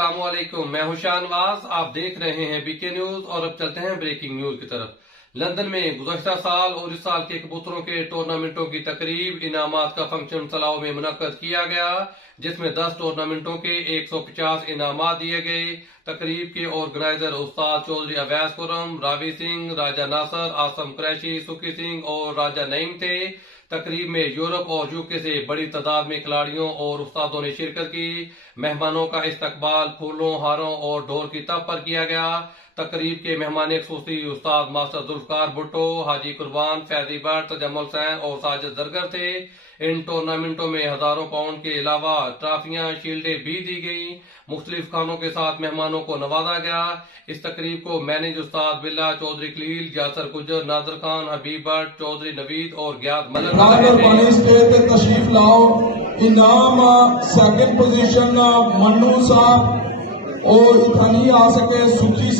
अस्सलामुअलैकुम, मैं हूं शाहनवाज। आप देख रहे हैं बीके न्यूज और अब चलते हैं ब्रेकिंग न्यूज की तरफ। लंदन में गुज़श्ता साल और इस साल के कबूतरों के टूर्नामेंटों की तकरीब इनामात का फंक्शन सलाव में मुनक्कद किया गया, जिसमें 10 टूर्नामेंटों के 150 इनामात दिए गए। तकरीब के ऑर्गेनाइजर उस्ताद चौधरी अवैस खुर्रम, रावी सिंह, राजा नासर, आसम कुरैशी, सुखी सिंह और राजा नईम थे। तकरीब में यूरोप और यूके से बड़ी तादाद में खिलाड़ियों और उस्तादों ने शिरकत की। मेहमानों का इस्तकबाल फूलों, हारों और ढोल की तप पर किया गया। तकरीब के मेहमान खुसूसी उस्ताद मास्टर जुल्फकार भुट्टो, हाजी कुर्बान, फैजी भट्ट, तजम्मुल सैन और साजिद जरगर थे। इन टूर्नामेंटों में हजारों पाउंड के अलावा ट्रॉफियां, शील्डें भी दी गई। मुख्तलिफ खानों के साथ मेहमानों को नवाजा गया। इस तकरीब को मैनेज उस्ताद बिल्ला, चौधरी खलील, यासर गुजर, नाजर खान, हबीब भट्ट, चौधरी नवीद और ग्यात मलक तशरीफ लाओ। इनाम सेकंड पोजीशन मन्नू साहब और इथानी आ सके सुखी